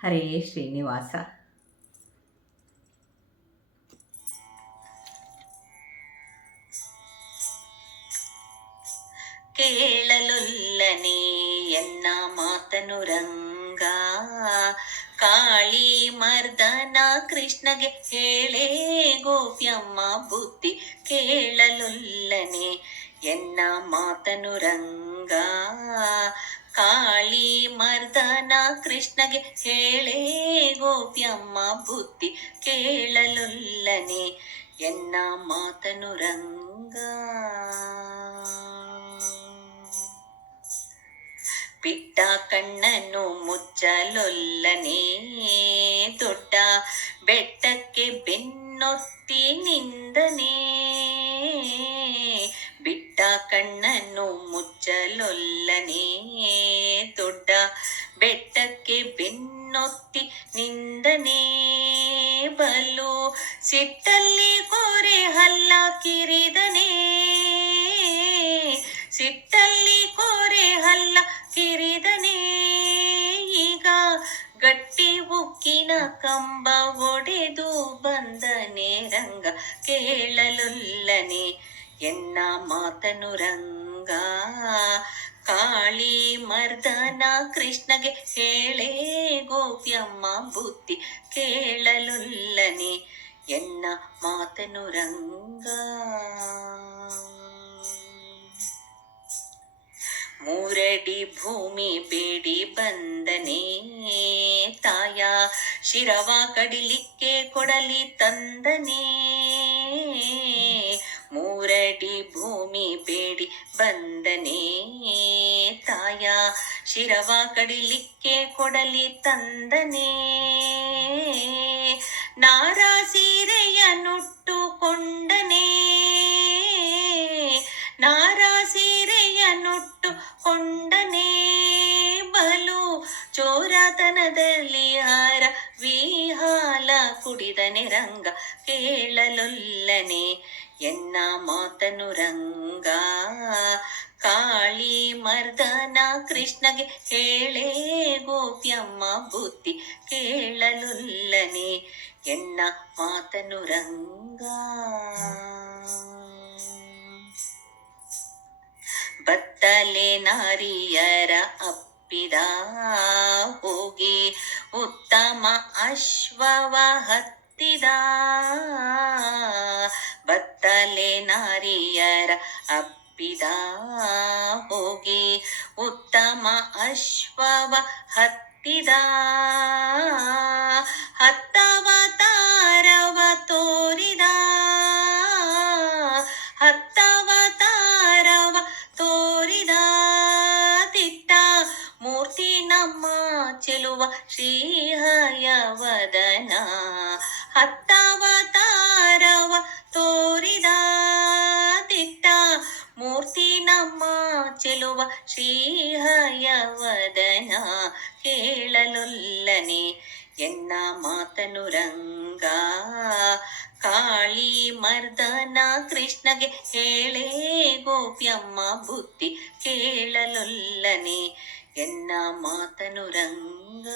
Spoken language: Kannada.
ಹರೇ ಶ್ರೀನಿವಾಸ. ಕೇಳಲೊಲ್ಲನೆ ಎನ್ನ ಮಾತನು ರಂಗ, ಕಾಳಿ ಮರ್ದನ ಕೃಷ್ಣಗೆ ಹೇಳೇ ಗೋಪ್ಯಮ್ಮ ಬುದ್ಧಿ. ಕೇಳಲೊಲ್ಲನೆ ಎನ್ನ ಮಾತನು ರಂಗ, ಕಾಳಿ ಮರ್ದನ ಕೃಷ್ಣಗೆ ಹೇಳೇ ಗೋಪ್ಯಮ್ಮ ಬುದ್ಧಿ. ಕೇಳಲೊಲ್ಲನೆ ಎನ್ನ ಮಾತನು ರಂಗ. ಬಿಟ್ಟ ಕಣ್ಣನ್ನು ಮುಚ್ಚಲೊಲ್ಲನೆ ದೊಡ್ಡ ಬೆಟ್ಟಕ್ಕೆ ಬೆನ್ನೊತ್ತಿ ನಿಂದನೆ. ಬಿಟ್ಟ ಕಣ್ಣನ್ನು ಮುಚ್ಚಲೊಲ್ಲನೆ ದೊಡ್ಡ ಬೆಟ್ಟಕ್ಕೆ ಬೆನ್ನೊತ್ತಿ ನಿಂದನೆ. ಬಲು ಸಿಟ್ಟಲ್ಲಿ ಕೋರೆ ಹಲ್ಲ ಕಿರಿದನೆ, ಸಿಟ್ಟಲ್ಲಿ ಕೋರೆ ಹಲ್ಲ ಕಿರಿದನೆ. ಈಗ ಗಟ್ಟಿ ಉಕ್ಕಿನ ಕಂಬ ಒಡೆದು ಬಂದನೆ ರಂಗ. ಕೇಳಲೊಲ್ಲನೆ ಎನ್ನ ಮಾತನು ರಂಗ, ಕಾಳಿ ಮರ್ದನ ಕೃಷ್ಣಗೆ ಹೇಳೇ ಗೋಪ್ಯಮ್ಮ ಬುದ್ಧಿ. ಕೇಳಲೊಲ್ಲನೆ ಎನ್ನ ಮಾತನು ರಂಗ. ಮೂರಡಿ ಭೂಮಿ ಬೇಡಿ ಬಂದನೆ ತಾಯ, ಶಿರವ ಕಡಿಲಿಕ್ಕೆ ಕೊಡಲಿ ತಂದನೆ. ಮೂರಡಿ ಭೂಮಿ ಬೇಡಿ ಬಂದನೆ ತಾಯ, ಶಿರವ ಕಡಿಲಿಕ್ಕೆ ಕೊಡಲಿ ತಂದನೆ. ನಾರ ಸೀರೆಯ ನುಟ್ಟುಕೊಂಡನೆ, ನಾರ ಸೀರೆಯ ನುಟ್ಟುಕೊಂಡನೆ. ಬಲು ಚೋರತನದಲ್ಲಿ ಹಾರ ವಿಹಾಲ ಕುಡಿದನೆ ರಂಗ. ಕೇಳಲೊಲ್ಲನೆ ಎನ್ನ ಮಾತನು ರಂಗ, ಕಾಳಿ ಮರ್ದನ ಕೃಷ್ಣಗೆ ಹೇಳೇ ಗೋಪ್ಯಮ್ಮ ಬುದ್ಧಿ. ಕೇಳಲೊಲ್ಲನೆ ಎನ್ನ ಮಾತನು ರಂಗ. ಬತ್ತಲೆ ನಾರಿಯರ ಅಪ್ಪಿದ ಹೋಗಿ ಉತ್ತಮ ಅಶ್ವವ ಹತ್ತಿದ. ಬತ್ತಲೆ ನಾರಿಯರ ಅಪ್ಪಿದ ಹೋಗಿ ಉತ್ತಮ ಅಶ್ವವ ಹತ್ತಿದ. ಹತ್ತವತಾರವ ತೋರಿದ, ಹತ್ತವತಾರವ ತೋರಿದ. ದಿಟ್ಟ ಮೂರ್ತಿ ನಮ್ಮ ಚೆಲುವ ಶ್ರೀಹಯವದನ. ಹತ್ತವತಾರವ ತೋರಿದ ದಿಟ್ಟ ಮೂರ್ತಿ ನಮ್ಮ ಚೆಲುವ ಶ್ರೀಹಯವದನ. ಕೇಳಲೊಲ್ಲನೆ ಎನ್ನ ಮಾತನು ರಂಗ, ಕಾಳಿ ಮರ್ದನ ಕೃಷ್ಣಗೆ ಹೇಳೇ ಗೋಪ್ಯಮ್ಮ ಬುದ್ಧಿ. ಕೇಳಲೊಲ್ಲನೆ ಎನ್ನ ಮಾತನು ರಂಗ.